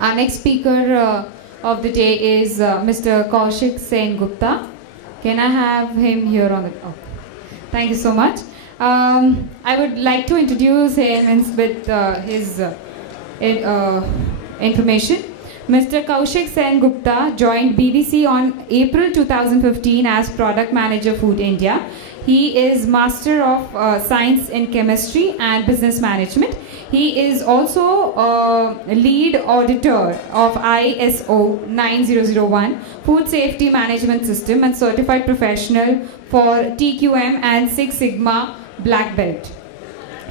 Our next speaker of the day is Mr. Kaushik Sen Gupta. Can I have him here on the... Oh. Thank you so much. I would like to introduce him with his information. Mr. Kaushik Sen Gupta joined BBC on April 2015 as Product Manager Food India. He is Master of Science in Chemistry and Business Management. He is also lead auditor of ISO 9001 Food Safety Management System and certified professional for TQM and Six Sigma Black Belt.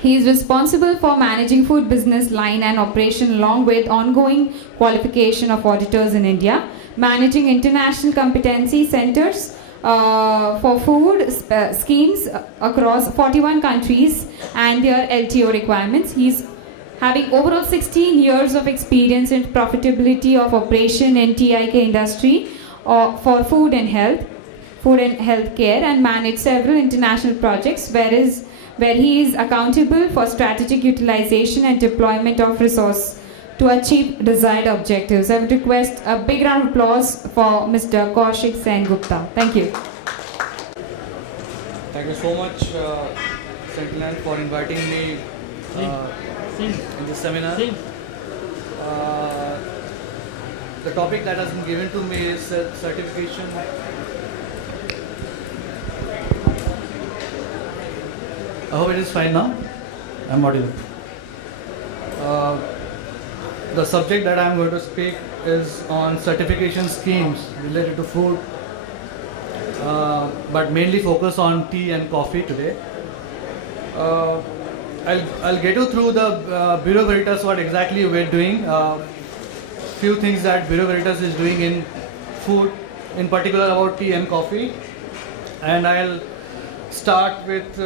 He is responsible for managing food business line and operation along with ongoing qualification of auditors in India, managing international competency centers for food schemes across 41 countries and their LTO requirements. He's having overall 16 years of experience in profitability of operation in TIK industry for food and health care, and managed several international projects where he is accountable for strategic utilization and deployment of resource to achieve desired objectives. I would request a big round of applause for Mr. Kaushik Sen Gupta. Thank you. Thank you so much, Sentinel, for inviting me in this seminar. The topic that has been given to me is certification. I hope it is fine now. I'm audible. The subject that I'm going to speak is on certification schemes related to food, but mainly focus on tea and coffee today. I'll get you through the Bureau Veritas, what exactly we're doing. Few things that Bureau Veritas is doing in food, in particular about tea and coffee, and I'll start with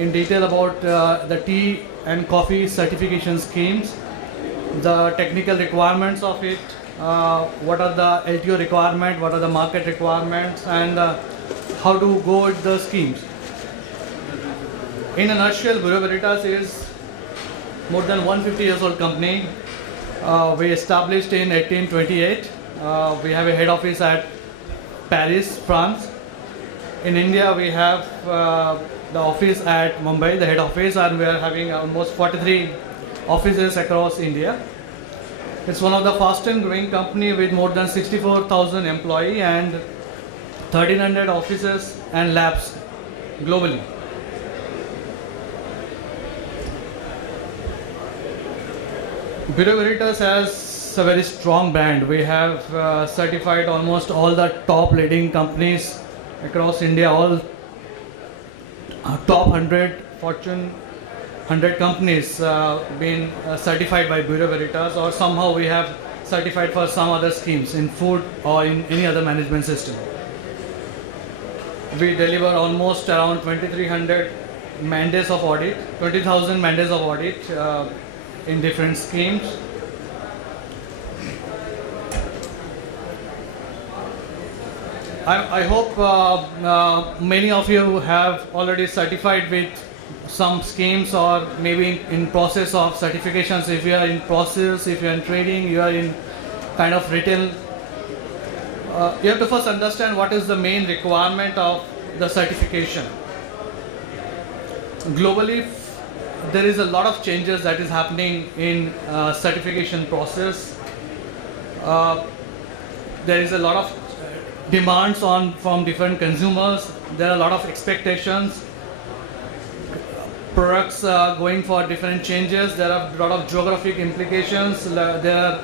in detail about the tea and coffee certification schemes, the technical requirements of it, what are the LTO requirements, what are the market requirements, and how to go with the schemes. In a nutshell, Bureau Veritas is more than 150 years old company. We established in 1828. We have a head office at Paris, France. In India, we have the office at Mumbai, the head office, and we are having almost 43 offices across India. It's one of the fastest growing company with more than 64,000 employees and 1,300 offices and labs globally. Bureau Veritas has a very strong brand. We have certified almost all the top leading companies across India, all top 100 Fortune 100 companies been certified by Bureau Veritas, or somehow we have certified for some other schemes in food or in any other management system. We deliver almost around 2,300 mandates of audit, 20,000 mandates of audit in different schemes. I hope many of you have already certified with some schemes, or maybe in process of certifications. If you are in process, if you are in trading, you are in kind of retail, you have to first understand what is the main requirement of the certification. Globally, there is a lot of changes that is happening in certification process. There is a lot of demands from different consumers. There are a lot of expectations. Products going for different changes. There are a lot of geographic implications. There are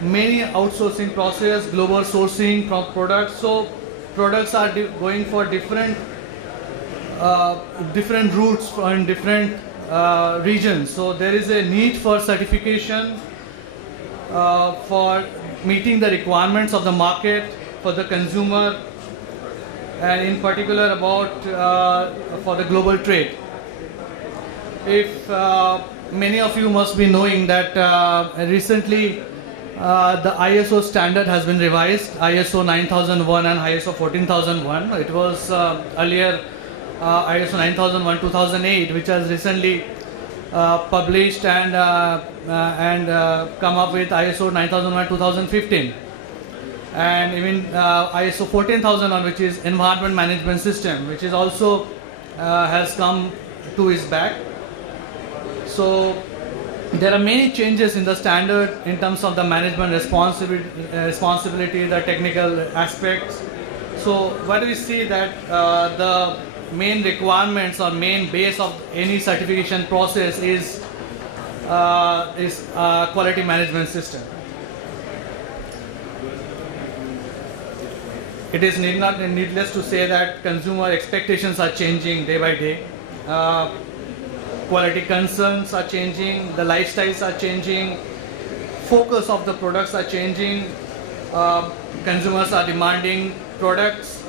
many outsourcing process, global sourcing from products. So products are going for different routes from different regions. So there is a need for certification for meeting the requirements of the market, for the consumer, and in particular about for the global trade. If many of you must be knowing that recently the ISO standard has been revised, ISO 9001 and ISO 14001. It was earlier ISO 9001 2008, which has recently published and come up with ISO 9001 2015, and even ISO 14001, which is Environment Management System, which is also has come to its back. So there are many changes in the standard in terms of the management responsibility, the technical aspects. So what do we see that the main requirements or main base of any certification process is quality management system. It is needless to say that consumer expectations are changing day by day. Quality concerns are changing, the lifestyles are changing, focus of the products are changing. Consumers are demanding products,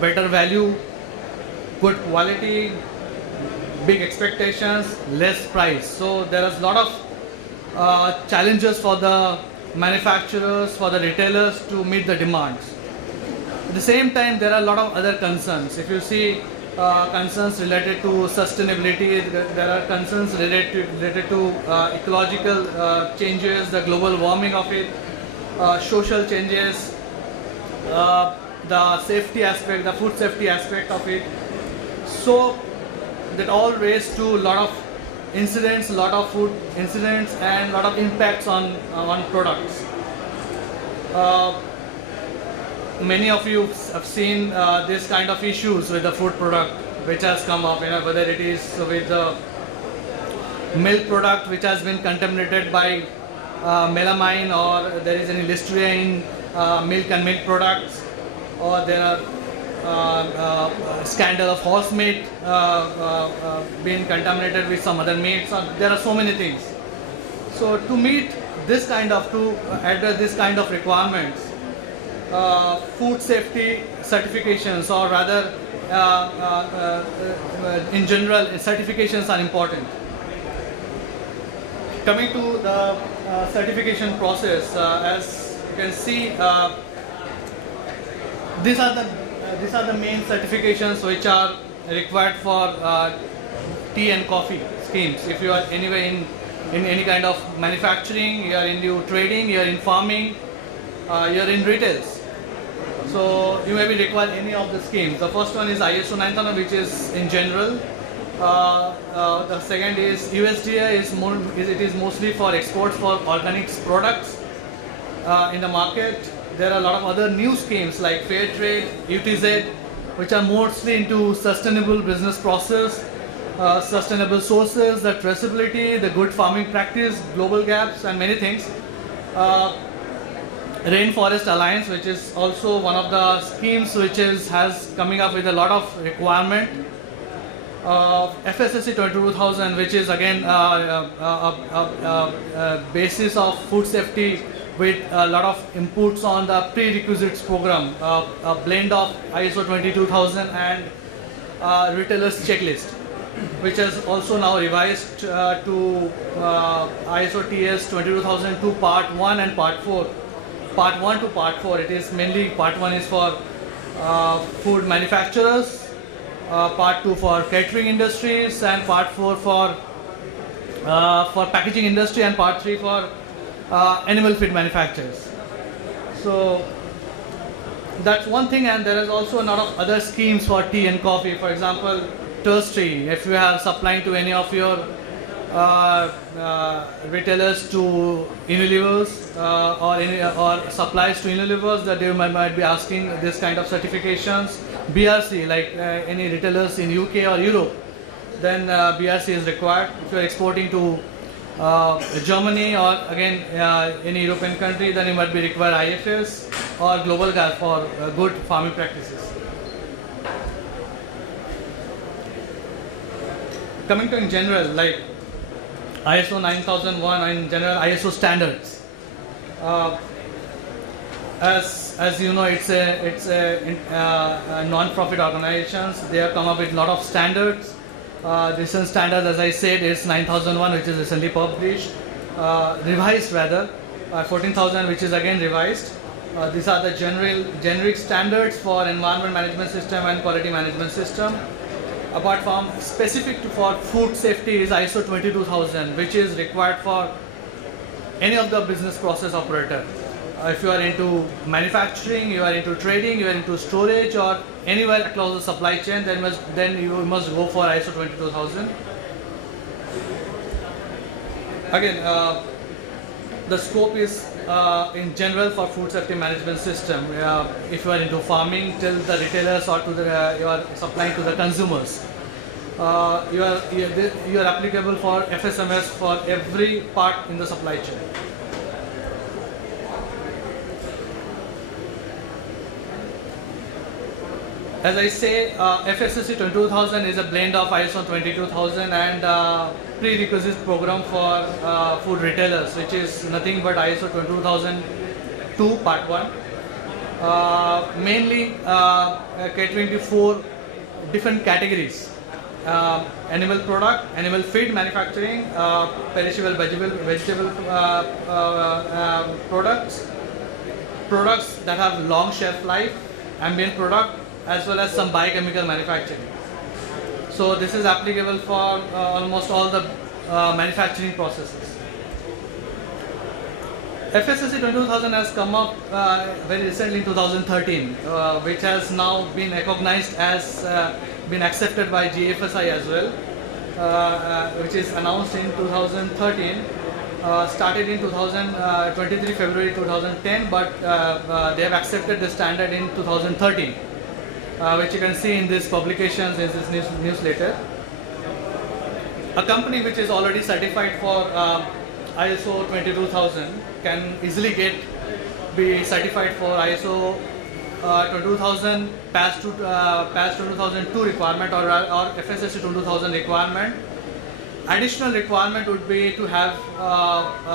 better value, good quality, big expectations, less price. So there is a lot of challenges for the manufacturers, for the retailers to meet the demands. At the same time, there are a lot of other concerns. If you see concerns related to sustainability, there are concerns related to ecological changes, the global warming of it, social changes, the safety aspect, the food safety aspect of it. So that all raise to a lot of incidents, lot of food incidents, and lot of impacts on products. Many of you have seen this kind of issues with the food product which has come up, whether it is with the milk product which has been contaminated by melamine, or there is any listeria in milk and milk products, or there are scandal of horse meat being contaminated with some other meats. There are so many things. So to meet this kind of, to address this kind of requirements, food safety certifications, or rather in general certifications are important. Coming to the certification process, as you can see, these are the main certifications which are required for tea and coffee schemes. If you are anywhere in any kind of manufacturing, you are into trading, you are in farming, you are in retails. So you may be required any of the schemes. The first one is ISO 9000, which is in general. The second is USDA, it is mostly for exports for organic products in the market. There are a lot of other new schemes like Fair Trade, UTZ, which are mostly into sustainable business process, sustainable sources, the traceability, the good farming practice, global gaps, and many things. Rainforest Alliance, which is also one of the schemes which has coming up with a lot of requirement. FSSC 22000, which is again basis of food safety with a lot of inputs on the prerequisites program, a blend of ISO 22000 and retailers checklist, which is also now revised to ISO TS 22002 Part 1 and Part 4. Part 1 to Part 4, it is mainly Part 1 is for food manufacturers, Part 2 for catering industries, and Part 4 for packaging industry, and Part 3 for animal feed manufacturers. So that's one thing, and there is also a lot of other schemes for tea and coffee. For example, Trustee, if you are supplying to any of your retailers to Unilevers or supplies to Unilevers, that they might be asking this kind of certifications. BRC, like any retailers in UK or Europe, then BRC is required. If you are exporting to Germany or again any European country, then you might be required IFS or Global Gap for good farming practices. Coming to in general, like ISO 9001 and in general ISO standards. As you know, it's a non-profit organizations. They have come up with a lot of standards. Recent standards, as I said, is 9001, which is recently published, revised rather, 14000, which is again revised. These are the generic standards for environment management system and quality management system. apart from specific for food safety is ISO 22000, which is required for any of the business process operator. If you are into manufacturing, you are into trading, you are into storage, or anywhere across the supply chain, then you must go for ISO 22000. Again, the scope is in general for food safety management system. If you are into farming, till the retailers or to the you are supplying to the consumers, you are applicable for FSMS for every part in the supply chain. As I say, FSSC 22000 is a blend of ISO 22000 and prerequisite program for food retailers, which is nothing but ISO 22002 Part 1. Mainly catering to 4 different categories. Animal product, animal feed manufacturing, perishable vegetable products, products that have long shelf life, ambient product, as well as some biochemical manufacturing. So this is applicable for almost all the manufacturing processes. FSSC 22000 has come up very recently in 2013, which has now been recognized as been accepted by GFSI as well, which is announced in 2013. Started in 23 February 2010, but they have accepted the standard in 2013. Which you can see in this publications, in this newsletter. A company which is already certified for ISO 22000 can easily be certified for ISO 22000 PAS 2002 requirement or FSSC 22000 requirement. Additional requirement would be to have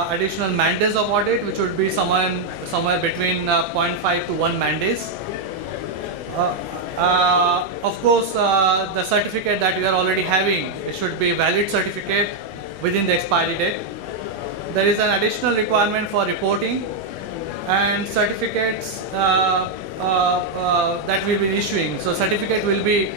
additional man days of audit, which would be somewhere between 0.5 to 1 man days. Of course, the certificate that you are already having, it should be a valid certificate within the expiry date. There is an additional requirement for reporting and certificates that we will be issuing. So certificate will be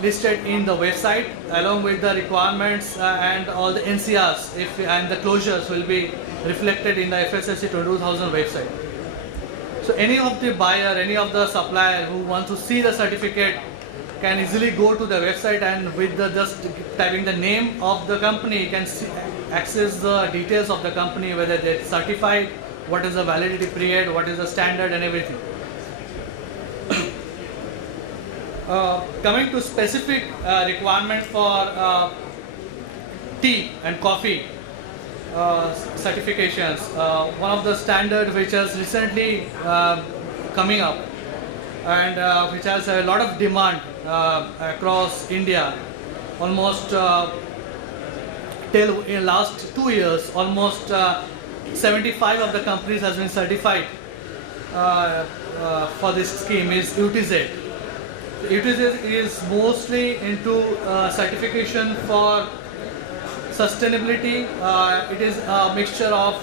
listed in the website along with the requirements and all the NCRs and the closures will be reflected in the FSSC 22000 website. So any of the buyer, any of the supplier who want to see the certificate can easily go to the website and with just typing the name of the company, can access the details of the company, whether they're certified, what is the validity period, what is the standard and everything. Coming to specific requirement for tea and coffee certifications, one of the standard which has recently coming up and which has a lot of demand across India, almost till in last 2 years, almost 75 of the companies has been certified for this scheme is UTZ. UTZ is mostly into certification for sustainability. It is a mixture of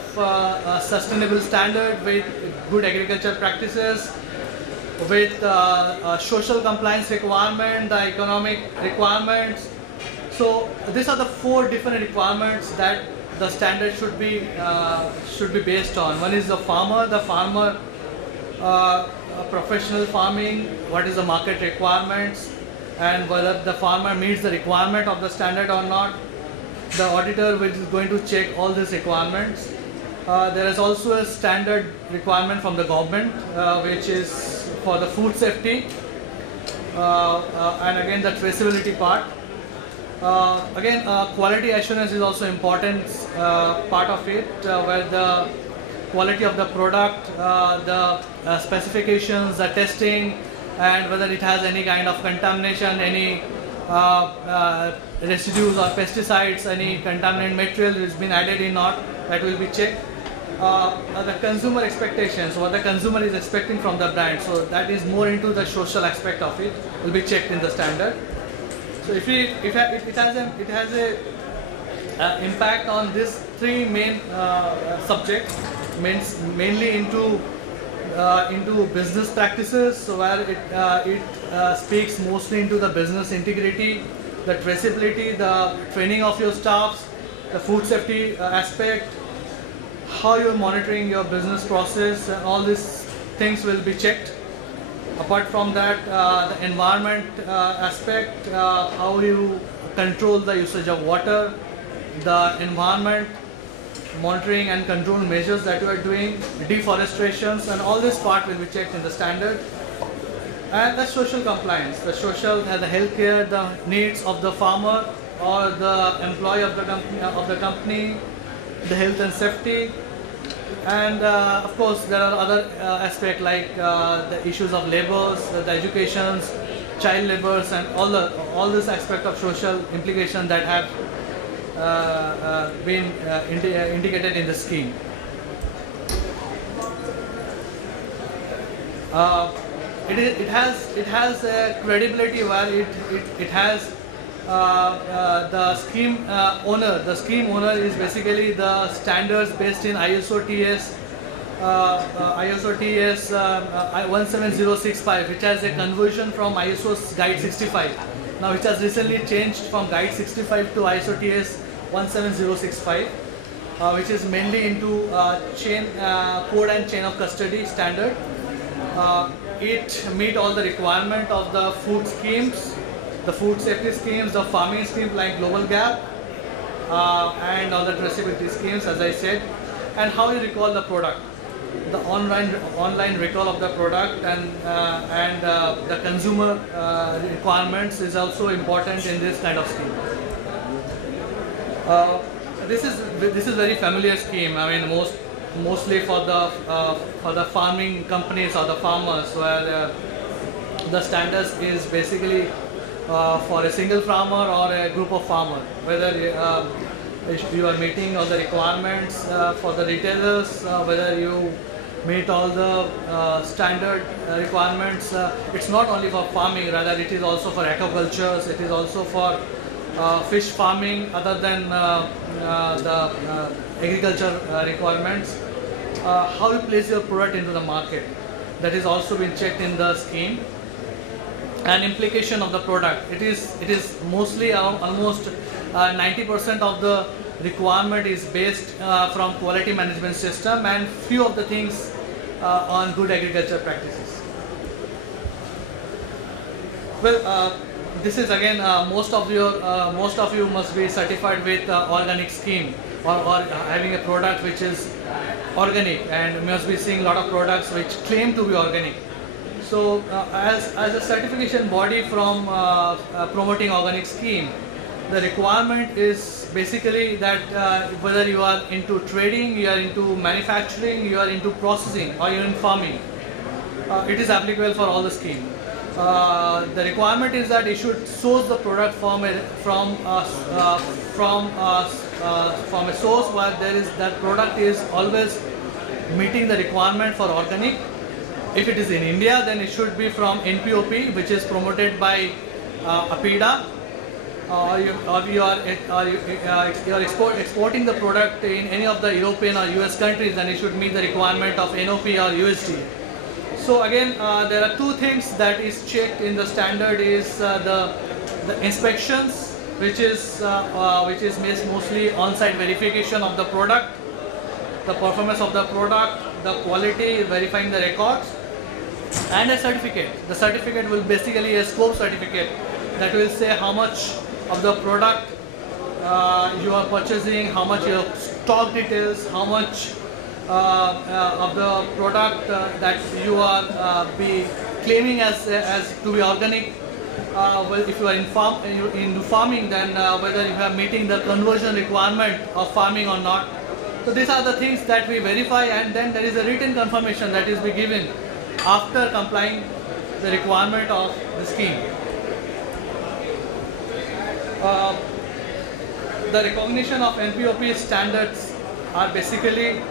sustainable standard with good agriculture practices, with social compliance requirement, the economic requirements. So these are the 4 different requirements that the standard should be based on. One is the farmer professional farming, what is the market requirements and whether the farmer meets the requirement of the standard or not. The auditor is going to check all these requirements. There is also a standard requirement from the government which is for the food safety and again the traceability part. Again, quality assurance is also important part of it, where the quality of the product, the specifications, the testing, and whether it has any kind of contamination, any residues or pesticides, any contaminant material has been added in not, that will be checked. The consumer expectations, what the consumer is expecting from the brand, so that is more into the social aspect of it, will be checked in the standard. So if it has a impact on these 3 main subjects, mainly into business practices, so where it speaks mostly into the business integrity, the traceability, the training of your staffs, the food safety aspect, how you're monitoring your business process, and all these things will be checked. Apart from that, the environment aspect, how you control the usage of water, the environment monitoring and control measures that you are doing, deforestations, and all this part will be checked in the standard. And the social compliance, the social, the healthcare, the needs of the farmer or the employee of the company, the health and safety, and of course there are other aspects like the issues of labors, the educations, child labors, and all this aspect of social implication that have been indicated in the scheme. It has a credibility where it has the scheme owner. The scheme owner is basically the standards based in ISO TS 17065, which has a conversion from ISO's Guide 65. Now, which has recently changed from Guide 65 to ISO TS 17065, which is mainly into chain code and chain of custody standard. It meet all the requirement of the food schemes, the food safety schemes, the farming schemes like Global Gap, and all the traceability schemes, as I said. And how you recall the product, the online recall of the product, and the consumer requirements is also important in this kind of scheme. This is very familiar scheme. I mean, mostly for the farming companies or the farmers, where the standards is basically for a single farmer or a group of farmers, whether you are meeting all the requirements for the retailers, whether you meet all the standard requirements. It's not only for farming, rather it is also for aquaculture, it is also for fish farming, other than the agriculture requirements. How you place your product into the market, that is also been checked in the scheme. And implication of the product, it is mostly almost 90% of the requirement is based from quality management system, and few of the things on good agriculture practices. Well, this is again most of you must be certified with organic scheme, or having a product which is organic, and you must be seeing a lot of products which claim to be organic. So as a certification body from promoting organic scheme, the requirement is basically that whether you are into trading, you are into manufacturing, you are into processing, or you are in farming, it is applicable for all the scheme. The requirement is that you should source the product from a source where that product is always meeting the requirement for organic. If it is in India, then it should be from NPOP, which is promoted by APIDA, or you are exporting the product in any of the European or US countries, then it should meet the requirement of NOP or USD. So again, there are two things that is checked in the standard is the inspections, which is mostly on-site verification of the product, the performance of the product, the quality, verifying the records, and a certificate. The certificate will basically a scope certificate that will say how much of the product you are purchasing, how much your stock details, how much of the product that you are be claiming as to be organic. Well, if you are in farming, then whether you are meeting the conversion requirement of farming or not. So these are the things that we verify, and then there is a written confirmation that is be given after complying the requirement of the scheme. The recognition of NPOP standards are basically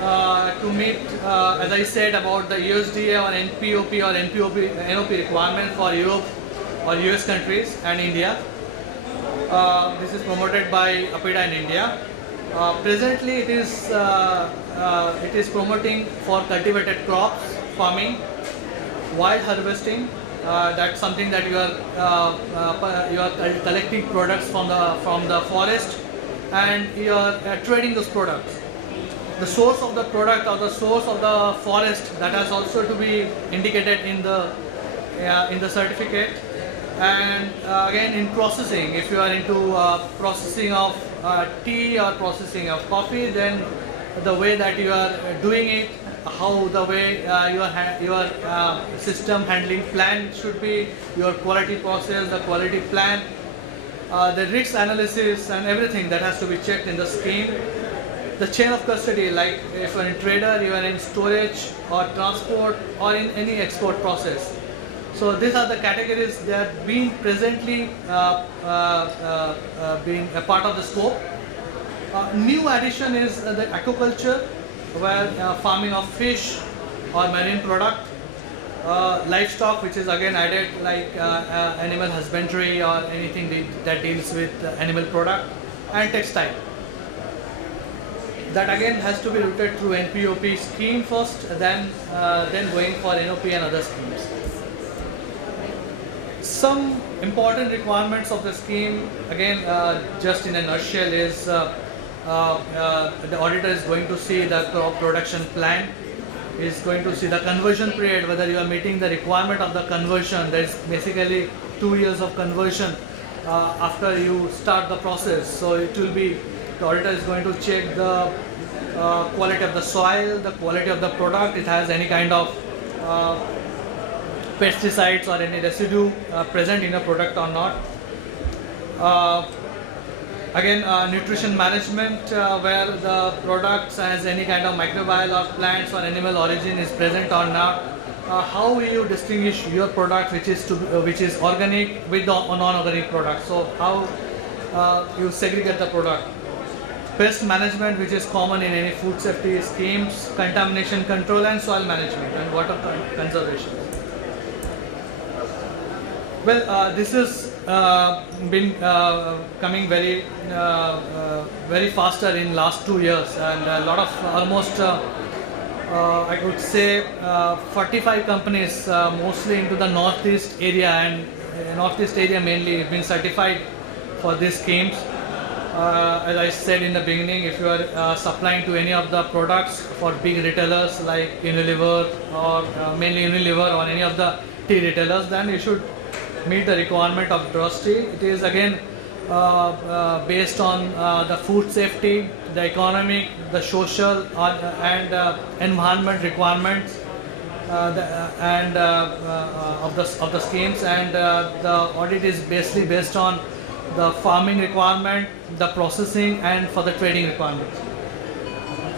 to meet, as I said, about the USDA or NPOP or NOP requirement for Europe or US countries and India. This is promoted by APIDA in India. Presently, it is promoting for cultivated crops, farming, wild harvesting, That's something that you are collecting products from the forest, and you are trading those products. The source of the product or the source of the forest, that has also to be indicated in the certificate. And again, in processing, if you are into processing of tea or processing of coffee, then the way that you are doing it, how the way your system handling plan should be, your quality process, the quality plan, the risk analysis and everything that has to be checked in the scheme. The chain of custody, like if you are in trader, you are in storage or transport or in any export process. So these are the categories that being presently being a part of the scope. New addition is the aquaculture, where farming of fish or marine product, livestock, which is again added, like animal husbandry or anything that deals with animal product, and textile. That again has to be routed through NPOP scheme first, then going for NOP and other schemes. Some important requirements of the scheme, again, just in a nutshell, is the auditor is going to see the crop production plan, is going to see the conversion period, whether you are meeting the requirement of the conversion. There is basically 2 years of conversion after you start the process. So it will be, the auditor is going to check the quality of the soil, the quality of the product, it has any kind of pesticides or any residue present in a product or not. Again, nutrition management, where the products has any kind of microbial or plants or animal origin is present or not. How will you distinguish your product which is organic with the non-organic product? So how you segregate the product. Pest management, which is common in any food safety schemes, contamination control and soil management and water conservation. Well, this has been coming very faster in last 2 years, and a lot of almost I could say 45 companies, mostly into the northeast area, and northeast area mainly, been certified for these schemes. As I said in the beginning, if you are supplying to any of the products for big retailers like Unilever or mainly Unilever or any of the tea retailers, then you should meet the requirement of trustee. It is again based on the food safety, the economic, the social and environment requirements of the schemes, and the audit is basically based on the farming requirement, the processing and for the trading requirements.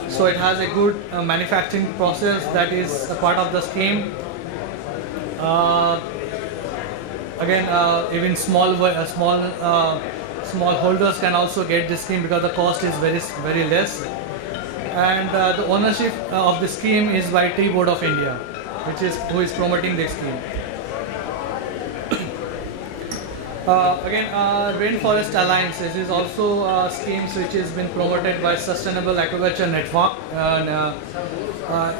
So it has a good manufacturing process that is a part of the scheme. Again, even small holders can also get this scheme because the cost is very less. And the ownership of the scheme is by Tea Board of India, who is promoting this scheme. Again, Rainforest Alliance, this is also schemes which has been promoted by Sustainable Aquaculture Network.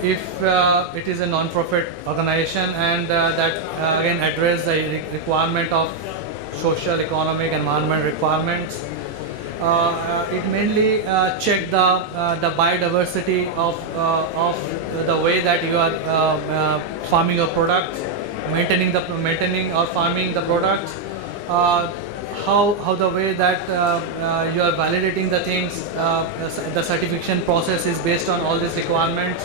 If it is a non-profit organization, and that again address the requirement of social, economic, environment requirements. It mainly check the biodiversity of the way that you are farming your product, maintaining or farming the product. How the way that you are validating the things, the certification process is based on all these requirements.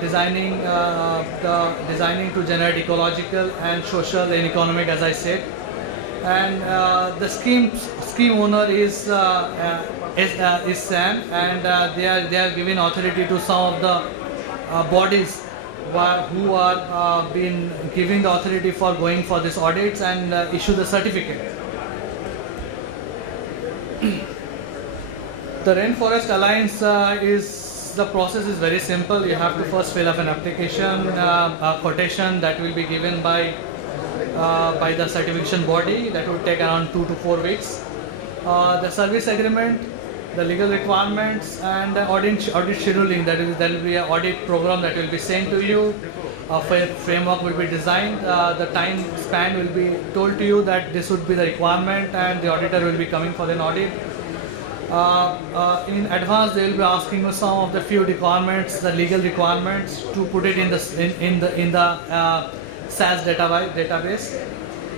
Designing to generate ecological and social and economic, as I said. And the scheme owner is SAN, and they are giving authority to some of the bodies who are been giving the authority for going for these audits and issue the certificate. The Rainforest Alliance the process is very simple. You have to first fill up an application, a quotation that will be given by the certification body. That will take around 2 to 4 weeks. The service agreement, the legal requirements, and the audit scheduling. There will be an audit program that will be sent to you. framework will be designed. The time span will be told to you that this would be the requirement, and the auditor will be coming for an audit. In advance, they will be asking you some of the few requirements, the legal requirements, to put it in the SAS database.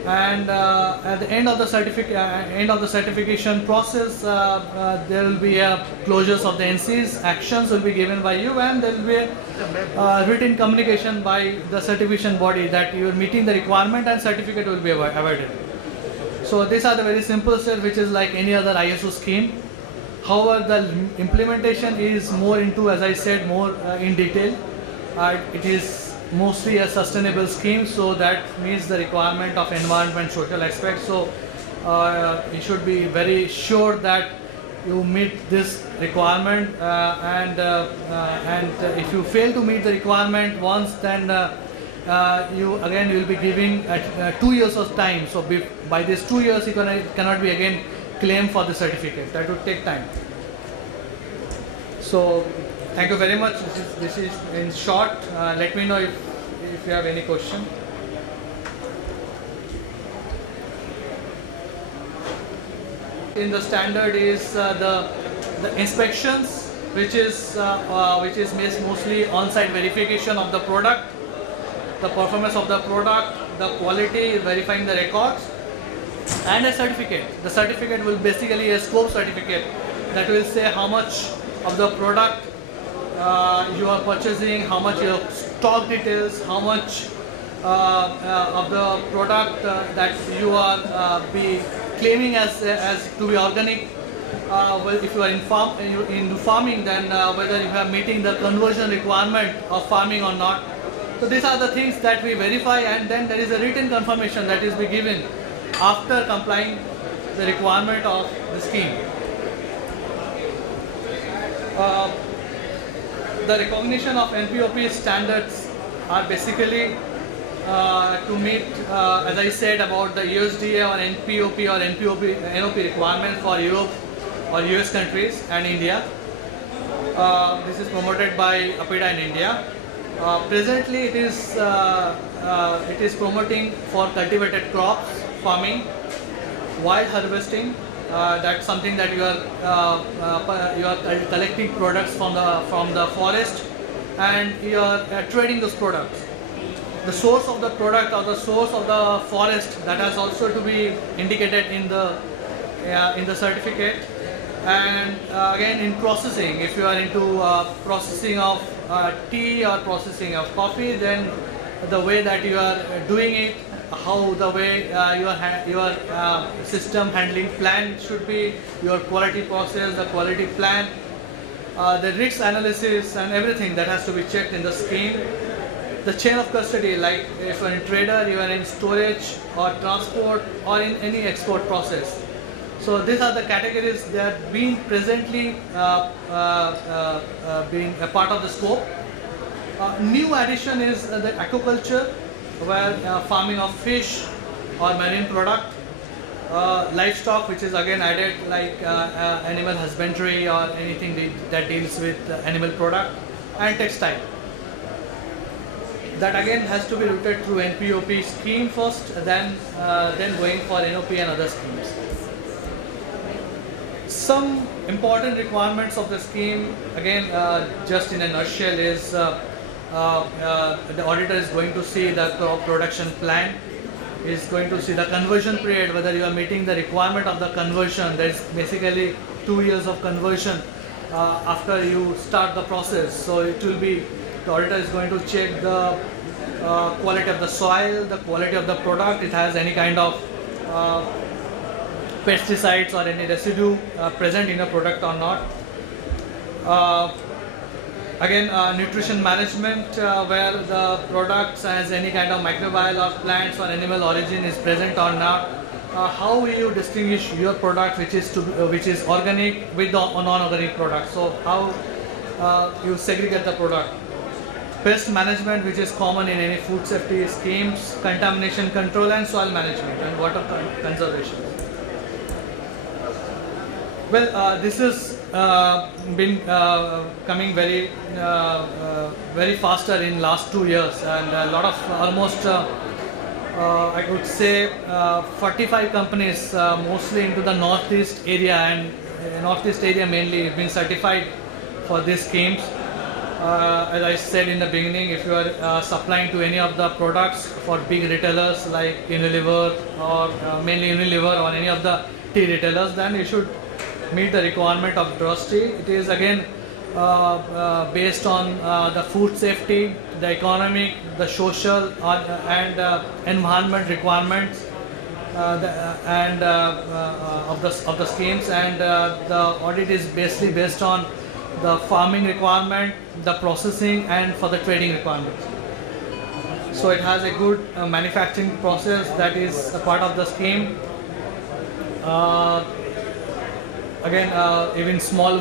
And at the end of the certification process, there will be closures of the NCs. Actions will be given by you, and there will be a written communication by the certification body that you are meeting the requirement, and certificate will be awarded. So these are the very simple steps, which is like any other ISO scheme. However, the implementation is more into, as I said, more in detail. It is mostly a sustainable scheme, so that meets the requirement of environment, social aspects. So you should be very sure that you meet this requirement, and if you fail to meet the requirement once, then you will be giving 2 years of time. So by these 2 years, you cannot be again claim for the certificate. That would take time. So thank you very much. This is in short. Let me know if you have any question. In the standard is the inspections, which is mostly on-site verification of the product, the performance of the product, the quality, verifying the records, and a certificate. The certificate will basically a scope certificate that will say how much of the product you are purchasing, how much your stock details, how much of the product that you are be claiming as to be organic. Well, if you are in farming, then whether you are meeting the conversion requirement of farming or not. So these are the things that we verify, and then there is a written confirmation that is be given after complying the requirement of the scheme. The recognition of NPOP standards are basically to meet, as I said, about the USDA or NPOP or NOP requirements for Europe or US countries and India. This is promoted by APIDA in India. Presently, it is promoting for cultivated crops, farming, wild harvesting. That's something that you are collecting products from the forest, and you are trading those products. The source of the product or the source of the forest, that has also to be indicated in the certificate. And again, in processing, if you are into processing of tea or processing of coffee, then the way that you are doing it, how the way your system handling plan should be, your quality process, the quality plan, the risk analysis and everything that has to be checked in the scheme. The chain of custody, like if you are a trader, you are in storage or transport or in any export process. So these are the categories that being presently being a part of the scope. New addition is the aquaculture, where farming of fish or marine product, livestock, which is again added, like animal husbandry or anything that deals with animal product, and textile. That again has to be routed through NPOP scheme first, then going for NOP and other schemes. Some important requirements of the scheme, again, just in a nutshell, is the auditor is going to see the crop production plan, is going to see the conversion period, whether you are meeting the requirement of the conversion. There is basically 2 years of conversion after you start the process. So it will be, the auditor is going to check the quality of the soil, the quality of the product, it has any kind of pesticides or any residue present in a product or not. Again, nutrition management, where the products has any kind of microbial or plants or animal origin is present or not. How will you distinguish your product which is organic with the non-organic product? So how you segregate the product. Pest management, which is common in any food safety schemes, contamination control, and soil management and water conservation. Well, this is been coming very faster in last 2 years, and a lot of almost I could say 45 companies, mostly into the northeast area, and northeast area mainly, been certified for these schemes. As I said in the beginning, if you are supplying to any of the products for big retailers like Unilever or mainly Unilever or any of the tea retailers, then you should meet the requirement of trustee. It is again based on the food safety, the economic, the social and environment requirements of the schemes, and the audit is basically based on the farming requirement, the processing, and for the trading requirements. So it has a good manufacturing process that is a part of the scheme. Again, even small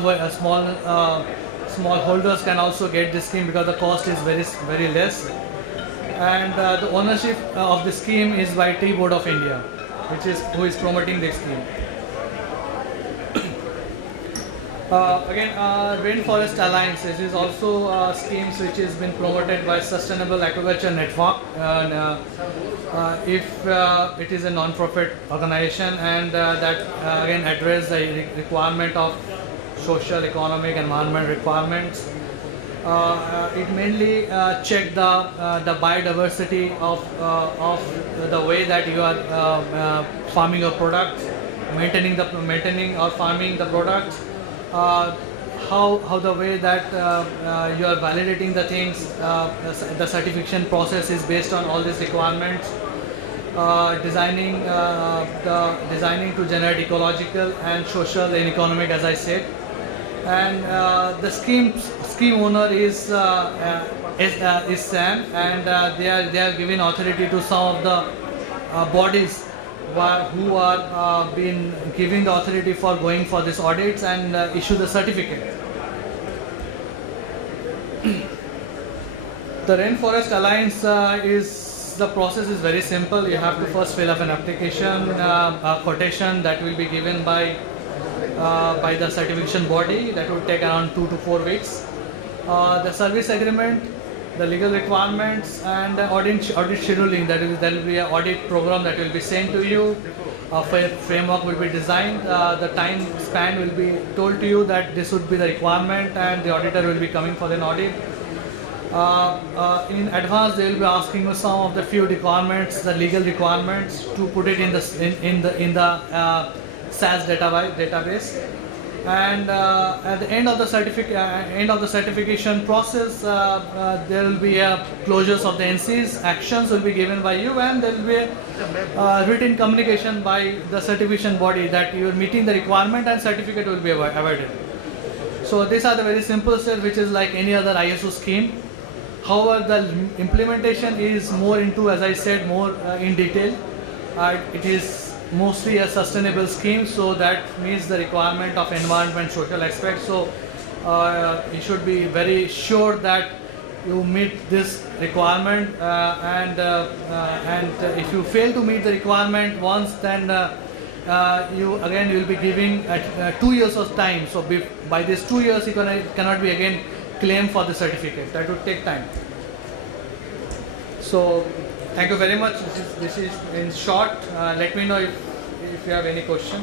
holders can also get this scheme because the cost is very less. And the ownership of the scheme is by Tea Board of India, who is promoting this scheme. Again, Rainforest Alliance, this is also schemes which has been promoted by Sustainable Agriculture Network. If it is a non-profit organization, and that again address the requirement of social, economic, environment requirements. It mainly check the biodiversity of the way that you are farming your product, maintaining or farming the product. How the way that you are validating the things, the certification process is based on all these requirements. Designing to generate ecological and social and economic, as I said. And the scheme owner is SAM, and they are giving authority to some of the bodies who are been giving the authority for going for these audits and issue the certificate. The Rainforest Alliance the process is very simple. You have to first fill up an application, a quotation that will be given by the certification body. That will take around 2 to 4 weeks. The service agreement, the legal requirements, and the audit scheduling. There will be an audit program that will be sent to you. A framework will be designed. The time span will be told to you that this would be the requirement, and the auditor will be coming for an audit. In advance, they will be asking you some of the few requirements, the legal requirements, to put it in the SAS database. And at the end of the certification process, there will be closures of the NCs. Actions will be given by you, and there will be a written communication by the certification body that you are meeting the requirement, and certificate will be awarded. So these are the very simple steps, which is like any other ISO scheme. However, the implementation is more into, as I said, more in detail. It is mostly a sustainable scheme, so that meets the requirement of environment, social aspects. So you should be very sure that you meet this requirement, and if you fail to meet the requirement once, then you will be giving 2 years of time. So by these 2 years, you cannot be again claim for the certificate. That would take time. So thank you very much. This is in short. Let me know if you have any question.